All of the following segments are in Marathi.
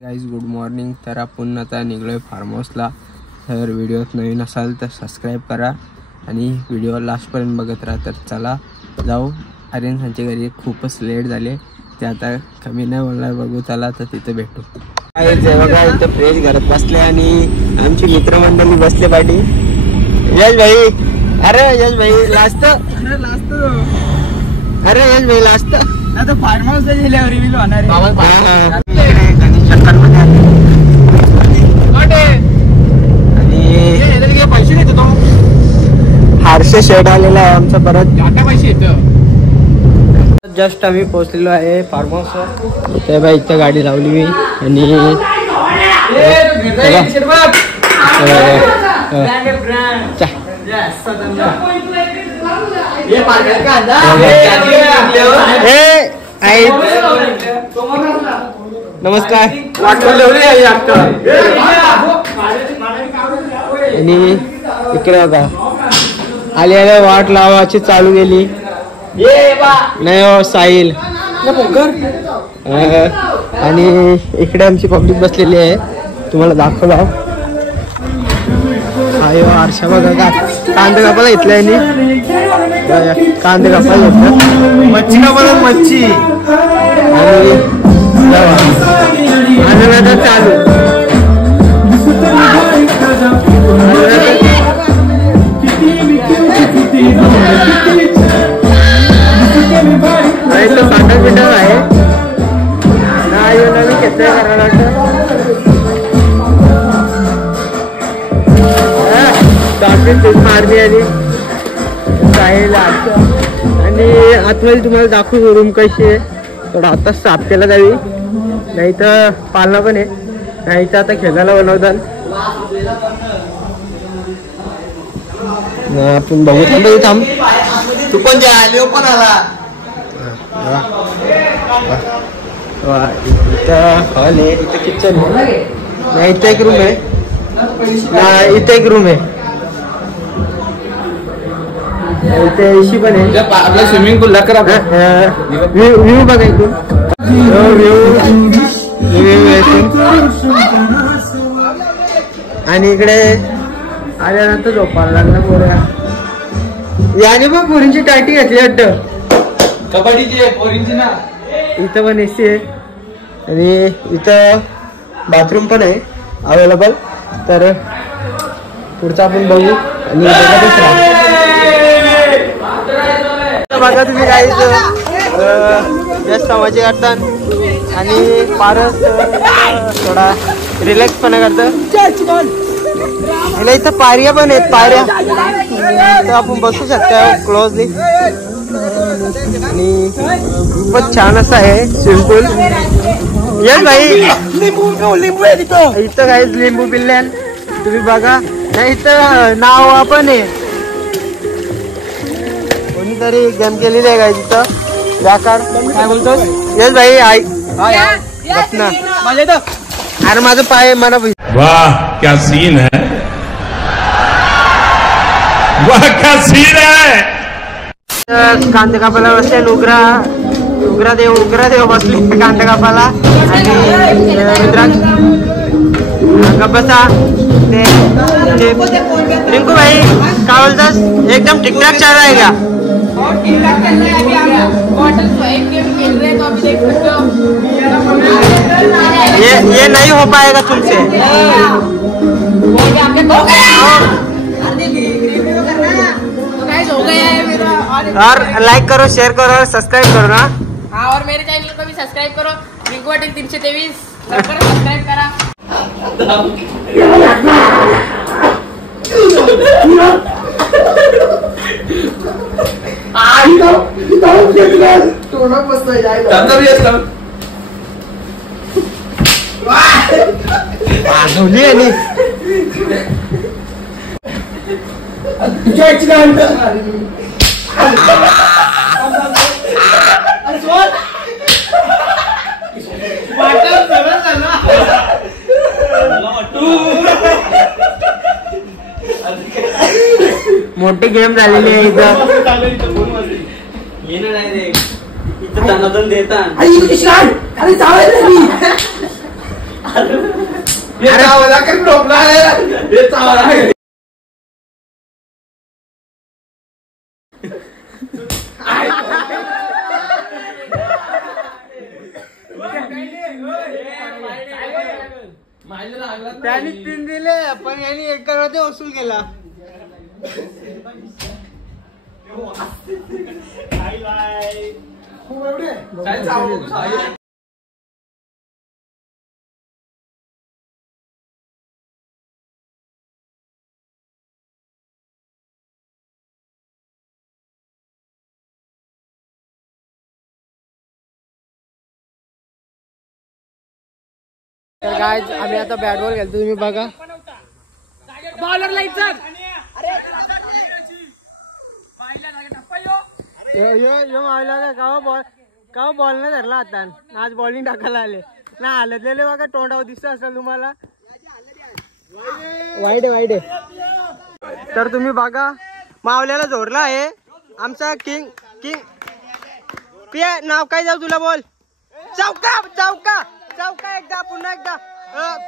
Guys good morning. तर आपण आता निघलोय फार्म हाऊसला। तर व्हिडिओत नवीन असाल तर सबस्क्राईब करा आणि व्हिडिओ लास्टपर्यंत बघत राहा। तर चला जाऊ। आर्यनच्या घरी खूपच लेट झाले, ते आता कमी नाही बोलणार, बघू चला तर तिथे भेटू। बघा इथं फ्रेश घरात बसले आणि आमची मित्रमंडळी बसले पाठी। यश भाई, अरे यश भाई लास्ट, अरे यश भाई लास्ट आता फार्म हाऊसला गेल्यावर रिव्हील होणार आहे। हर्ष शेड आलेला आहे आमचा परत। जस्ट आम्ही पोहोचलेलो आहे फार्म हाऊसवर। ते बाई इथं गाडी लावली मी आणि नमस्कार। आणि इकडे बघा आलेल्या वाट लावायची चालू केली नाही हो साहिल। आणि इकडे आमची पब्लिक बसलेली आहे, तुम्हाला दाखवला आयो आरशा बघा का कांदे कापायला घेतला आणि कांदे कापायला घेतलं, मच्छी कापायला मच्छी आणि चालू पांढर पिंडर आहे ना, नवीन घेतलंय मारली आणि आणि आतमध्ये तुम्हाला दाखवू रूम कशी आहे। थोडा आता साफ केला जावी, नाही तर पालना पण आहे, नाही तर आता खेळायला बनवतात। आपण बघू थांब तू पण जा पण आला। इथं हॉल आहे, इथं किचन आहे, नाही इथं एक रूम आहे ना, इथं एक रूम आहे, इथे एसी पण आहे। आपल्या स्विमिंग पूल करा व्ह्यू बघा इथून, आणि इकडे आल्यानंतर झोपायला लागला पोऱ्या। याने बघ पोरींची टाटी घातली वाटतं, कबड्डीची आहे पोरींची ना। इथं पण एसी आहे आणि इथं बाथरूम पण आहे अवेलेबल। तर पुढचं आपण बघू आणि बघतच राहा। बघा तुम्ही काही जास्त समाजी करतात आणि फारच थोडा रिलॅक्स पण करतात। आणि इथं पायऱ्या पण आहेत, पायऱ्या तर आपण बसू शकतो क्लोजली आणि खूपच छान असं आहे स्विमिंग पूल। येस भाई लिंबू आहे तिथं, इथं काही लिंबू पिल्ले तुम्ही बघा, नाही इथं नाव आपण आहे, कोणीतरी गेम केलेली आहे काय तिथं व्याकार काय बोलतोस। येस भाई आई ना अरे माझं पाय मना। वाह क्या सीन है, वाह क्या सीन है। कांदे कापायला बसले उग्रा देव बसले कांदे कापायला आणि मित्रांनो बसा ते रिंकू भाई काय बोलतास, एकदम ठीकठाक चल रहा है क्या? ये नहीं हो पाएगा तुमसे। और लाइक करो, शेयर करो और सब्सक्राइब करो ना। हाँ, और मेरे चैनल को भी सब्सक्राइब करो, रिंकू पाटील 323 सब्सक्राइब करा। मोठी गेम झालेली आहे इथं। त्यांनी 3 दिले पण यांनी 1 करोड वसूल केला. तर काय आम्ही आता बॅट बॉल खेळतो तुम्ही बघा. बॉलर लाईचा का बॉल नाही धरला आता. आज बॉलिंग टाकायला आले ना. हलतलेले बघा तोंडावर दिसत असेल तुम्हाला. वाईट आहे. तर तुम्ही बघा मावल्याला जोडला आहे आमचा किंग. पिया नाव काय जाऊ तुला बोल. चौका एकदा पुन्हा एकदा.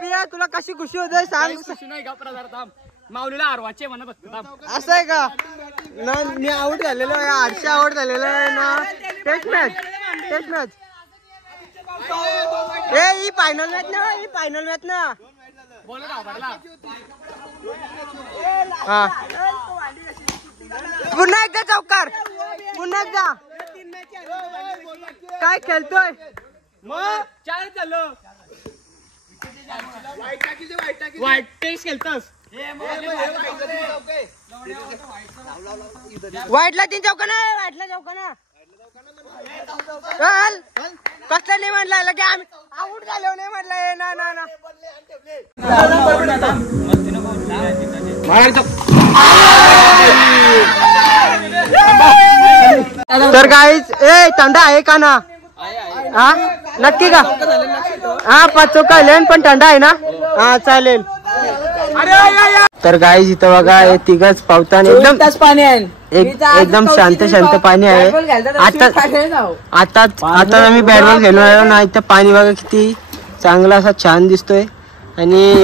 पिया तुला कशी खुशी होते सांग. माऊलीला आरवाचे म्हणा बघ. असं आहे का ना. मी आउट झालेलो आहे. 800 आउट झालेलो आहे ना. टेस्ट मॅच ही फायनल मॅच ना. हा पुन्हा एकदा चौकार. पुन्हा एकदा काय खेळतोय मग. 4 झालं. वाईट टेस्ट खेळतोस. वाईटला 3 चौकाना. कसला नाही म्हणला की आम्ही आउट झालो नाही म्हणलं. ना तर गाईज थंडा आहे का ना. हा नक्की का. हा 5 चौका पण थंडा आहे ना. हा चालेल. तर गाईज इथं बघा हे 3घच पावताना एकदम शांत पाणी आहे. आता आम्ही बॅट बॉल खेळून आलो ना. इथं पाणी बघा किती चांगला असा छान दिसतोय. आणि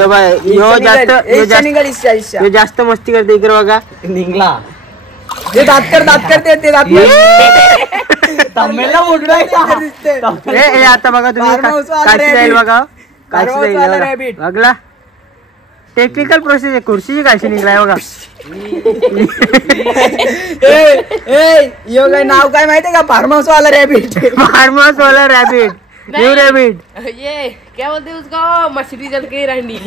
जास्त मस्ती करते इकडे बघा. निघला दात करते आता बघा तुम्ही काशी जाईल बघा. बघला टेक्निकल प्रोसेस आहे. खुर्ची काशी निघलाय बघा. नाव काय माहितीये का. फार्म हाऊस वाला रॅबिट. New rabbit. ये क्या बोलते उसको. मछली जल के रानी.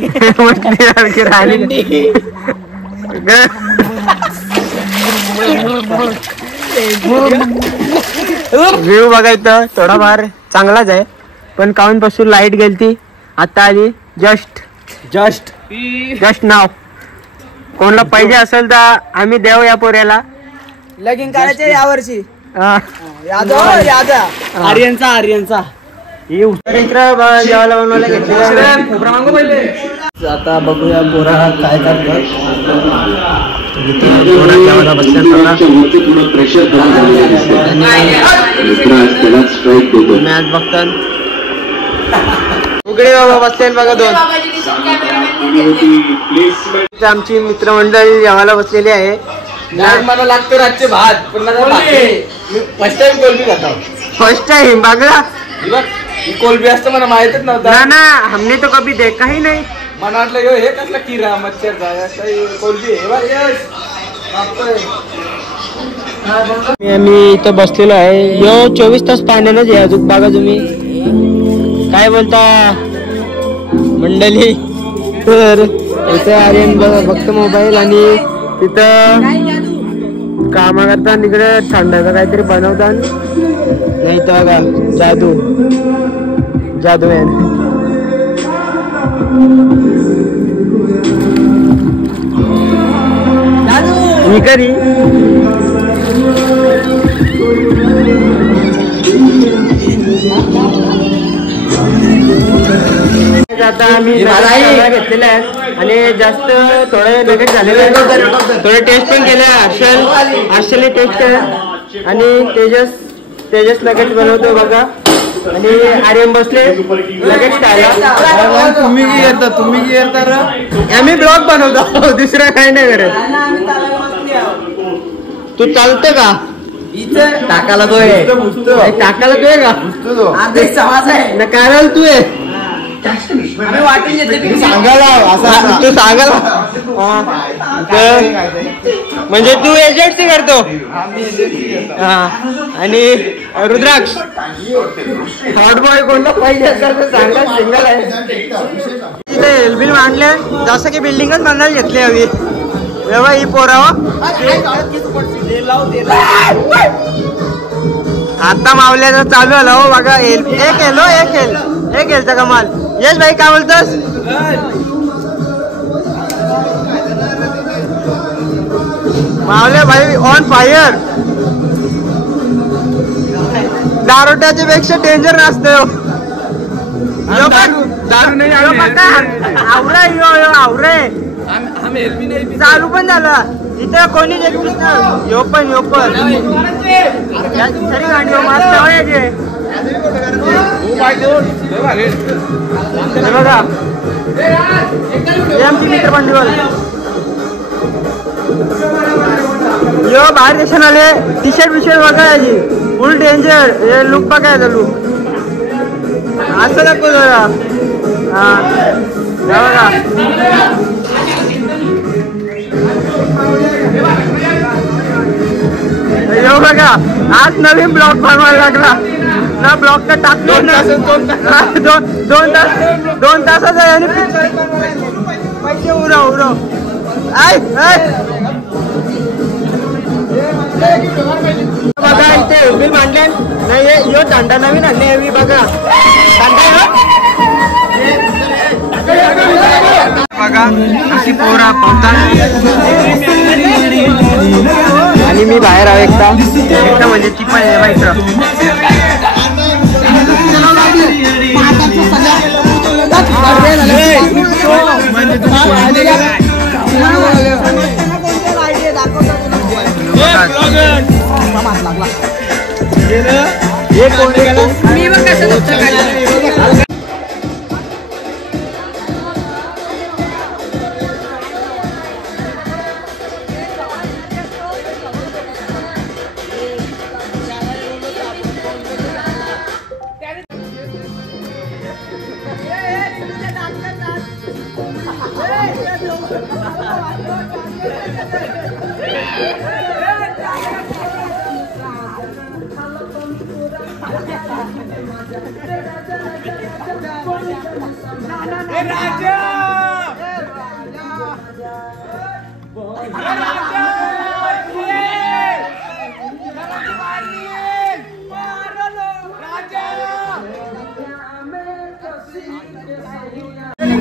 व्ह्यू बघा इथं थोडाफार चांगलाच आहे पण काऊन पासून लाईट गेलती आता आली. जस्ट नाव. कोणाला पाहिजे असेल तर आम्ही देऊ या पोऱ्याला. लगीन करायचे यावर्षी. आर्यनचा जेवायला बनवायला घेतलं. आता बघूया पोरा काय करतात. मॅच बघतात. उघडे बाबा बसले बघा 2. आमची मित्रमंडळी जेवायला बसलेली आहे. मला लागतो रातचे भात. फर्स्ट टाइम बघा. कोलबी असतं मला माहितच नव्हतं ना. हमने तो कभी देखा ही नाही. मला वाटलं हे कसला किरा मच्छर कोलबी. आम्ही इथं बसलेलो आहे. 24 तास पाण्यानंच आहे अजून बघा तुम्ही काय बोलता मंडळी. तर इथे आर्यन बघतो मोबाईल आणि तिथं कामा करता इकडे थंडाचं काहीतरी बनवतात. नाही तर बघा जादू आहे. करी आता आम्ही घेतलेले आहेत आणि जास्त थोडे नगेट झालेले आहेत. थोडे टेस्ट पण केले. हर्षलने टेस्ट केला आणि तेजस नगेट बनवतो बघा. आणि आर्यन बसले लगेच खायला. तुम्ही की येता आम्ही ब्लॉग बनवतो दुसरं काही नाही करत. तू चालतं का टाकाला तो आहे टाकाला तो आहे का ना काय तू आहे सांगायला तू सांगायला म्हणजे तू एजन्सी करतो. हा आणि रुद्राक्ष हॉटबॉय कोणता पाहिजे सांगा सिंगल आहे. तिथे एलबिल मांडले जसं की बिल्डिंगच बांधायला घेतली हवी तेव्हा ही पोरावं आता मावल्याचा चालू आला हो बघा. एक हेलचा कमाल. यश भाई काय बोलतोस. मावले भाई ऑन फायर. दारोट्याच्या पेक्षा डेंजर नसतो. आवरा आवरे चालू पण झालं इथं कोणीच यो पण तरी गाडी मस्त बघा आमची मित्र भांडवल यो बाहेर देशात आले. टी शर्ट बघायची फुल डेंजर. हे लुक बघायचा लुक असं दाखव जरा. हा बघा यो बघा आज नवीन ब्लॉग बनवायला लागला ना. ब्लॉग तर टाकलो 2 तासाचा आणि पैसे उरव बघा इथे बिल मांडले नाही. यो दांडा नवीन आणले बघा बघा अशी पोरा पोहता. आणि मी बाहेर आहो एकदा म्हणजे ती पण माहिती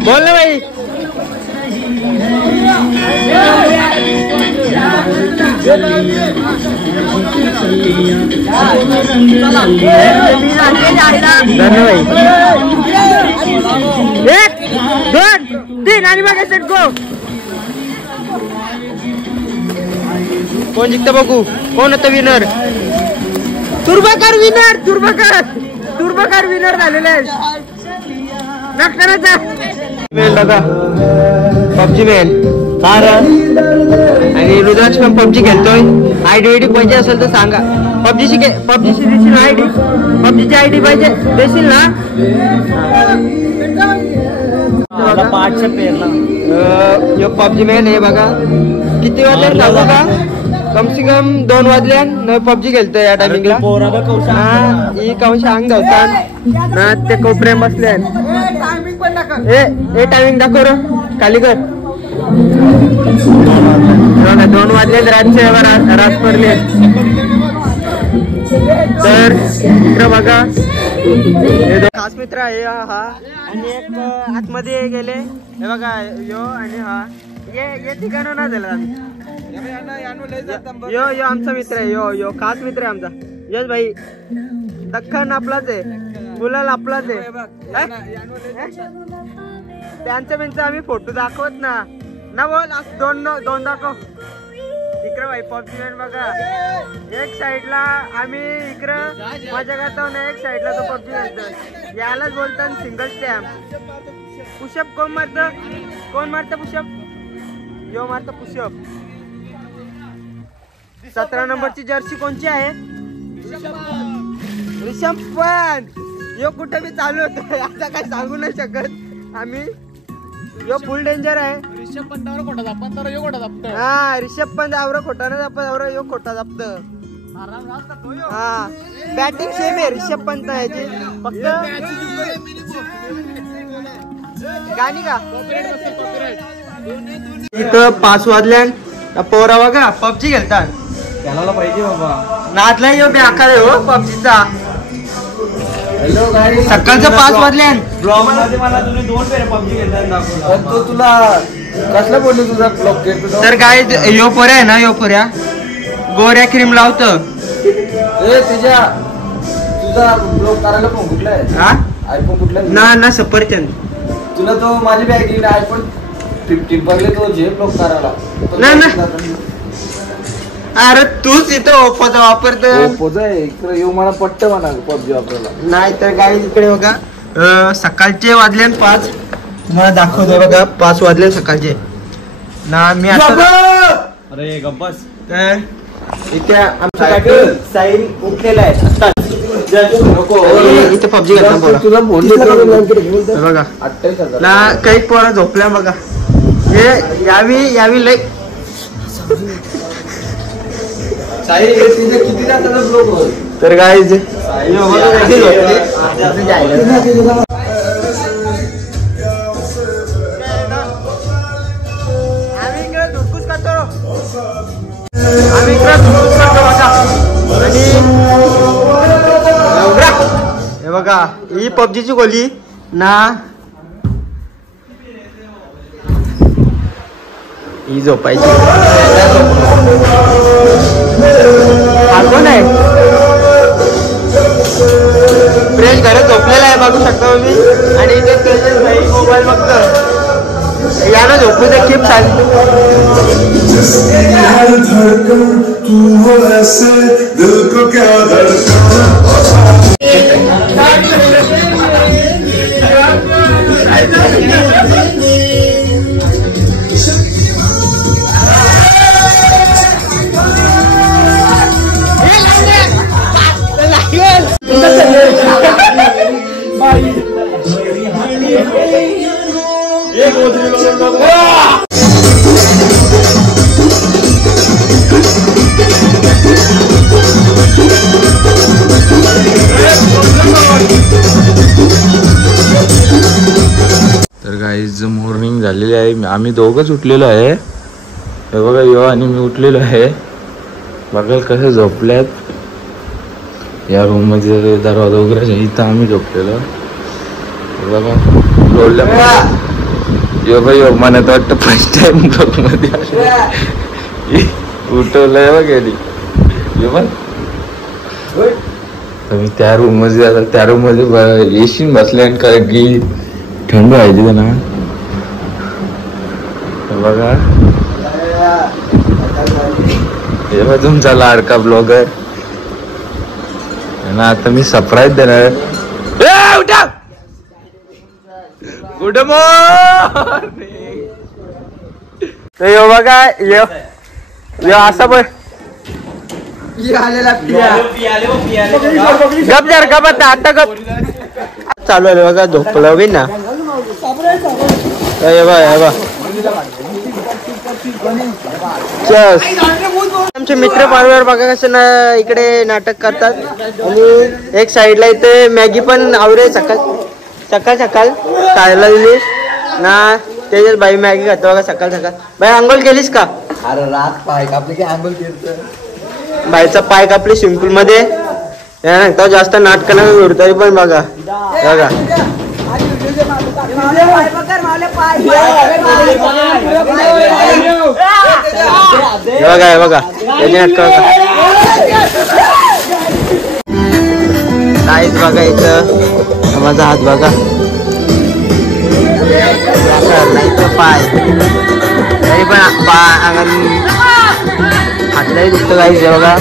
बोल ना भाई. एक 2 3 आणि बघा सेट गो. कोण जिंकतं बघू. कोण होतं विनर. तुर्बकर विनर झालेला आहे. दादा पबजी मॅन आणि रुद्राक्ष पण पबजी खेळतोय. आयडी पाहिजे असेल तर सांगा. पबजीची देशील आयडी. पबजीची आयडी पाहिजे देशील ना. यो पबजी मॅन आहे बघा. किती वाजले सांगू का. कम से कम 2 वाजल्या पबजी खेळतोय या टायमिंगला. ही कांश अंग धावतात ना ते कोपऱ्यात बसले. हे टायमिंग दाखव र खाली कर. 2 वाजले रात पडले. तर मित्र बघा खास मित्र आहे हा. आणि एक आतमध्ये गेले हे बघा यो आणि हा ये ठिकाण ना झालं. यो आमचा मित्र आहे. यो खास मित्र आहे आमचा यश भाई. दख्खन आपलाच आहे. गुलाल आपलाच आहे. त्यांचं आम्ही फोटो दाखवत ना बोल. 2 दाखव. इकडं भाई पबजी लँड बघा, एक साइडला आम्ही इकडं मजा करतो ना, एक साइडला तो पबजी खेळतो. यालाच बोलतात सिंगल स्टॅम्प. पुशअप कोण मारतं पुशअप? यो मारतं पुशअप. 17 नंबरची जर्सी कोणची आहे? ऋषभ पंत. यो कुठे बी चालू होतो, आता काय सांगू नाही शकत आम्ही. यो फुल डेंजर आहे. ऋषभ पंतावर खोटा दापत, यो खोटा दापत. हा ऋषभ पंत आवरा खोटा नाही दापत, यो खोटा दापत. हा बॅटिंग सेम आहे ऋषभ पंत याची, फक्त गाणी का इथं 5 वाजल्या पोरा बघा पबजी खेळतात. त्याला पाहिजे बाबा, नाचला यो बी आकार आहे हो पबजीचा. सकाळचं 5 वाजल्या ब्लॉग मध्ये मला तुम्ही 2 फेऱ्या पबजी खेळताना दाखवला. तो तुला कसला बोललो तुझा ब्लॉग घेतो? तर काय यो पोऱ्या आहे ना, यो पोऱ्या गोऱ्या क्रीम लावत. ए तुझा ब्लॉग करायला फोन कुठला आहे? हा आयफोन कुठला आहे? ना सफरचंद. तुला तो माझी बॅग घेऊन आयफोन 15 बघले तो जे ब्लॉग करायला नाही. अरे तूच इथं ओप्पोचा वापरतो. ओप्पोचा आहे इकडे येऊ, मला पट्ट म्हणा पबजी वापरायला. नाही तर काय इकडे बघा सकाळचे वाजले 5. तुम्हाला दाखवतो बघा 5 वाजले सकाळचे ना. मी आता अरे गप्पस इथे आमच्या साईन उठलेला आहे इथे पबजी खेळता. तुला फोन बघा 28,000 ना काही पोरं झोपल्या बघा. हे यावी लय किती जातात ब्लॉग? तर काय हे बघा ही पबजीची गोली ना, ही झोपायची. हा कोण आहे? फ्रेंड घरात झोपलेला आहे बघू शकता तुम्ही. आणि इथे तेजस भाई मोबाईल बघतो. याला झोपू दे खेप चालू. तर गाईज मॉर्निंग झालेली आहे. आम्ही दोघंच उठलेलो आहे. हे बघा यो आणि मी उठलेलो आहे. बघाल कसं झोपल्यात. या रूम मध्ये दरवाजा वगैरे इथं आम्ही झोपलेलो. बघा बोलल्या यो भाई यो म्हणत वाटतं फर्स्ट टाइम ब्लॉग मध्ये उठवलंय वगैरे. यो पण मी त्या रूम मध्ये आता त्या रूम मध्ये एसी बसले आणि कारण की थंड व्हायची ना. बघा हे बघ तुमचा लाडका ब्लॉगर ना. आता मी सरप्राईज देणार. Good morning. यो बघा यो असा पण गप जर गप आता गप चालू आहे बघा. झोपलं बी ना. आमचे मित्र परिवार बघा कसं ना इकडे नाटक करतात. आणि एक साइडला इथे मॅगी पण आवरे सकाळ खायला दिली ना. तेजस बाई मॅगी खातो बघा सकाळ बाई. आंघोळ केलीस का? अरे रात पाय कापले की आंघोळ केलं. बाईचा पाय कापले सिंपल मध्ये. तो जास्त नाटक नाही करतोय पण बघा बघा बघा त्याचे नाटक काहीच बघा. इथं माझा हात बघा नाही तर पाय तरी पण हातलाही दुखतं गाईस हे बघा.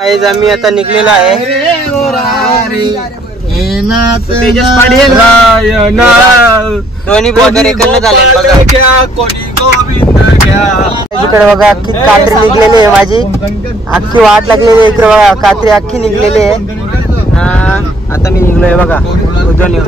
गाईस आम्ही आता निघलेलो आहे. दोन्ही ब्लॉगर एकत्र झाले बघा. इकडे बघा अख्खी कात्री निघलेली आहे माझी. अख्खी वाट लागलेली आहे इकडे बघा. कात्री अख्खी निघलेली आहे. आता मी निघलोय बघा उजवणी.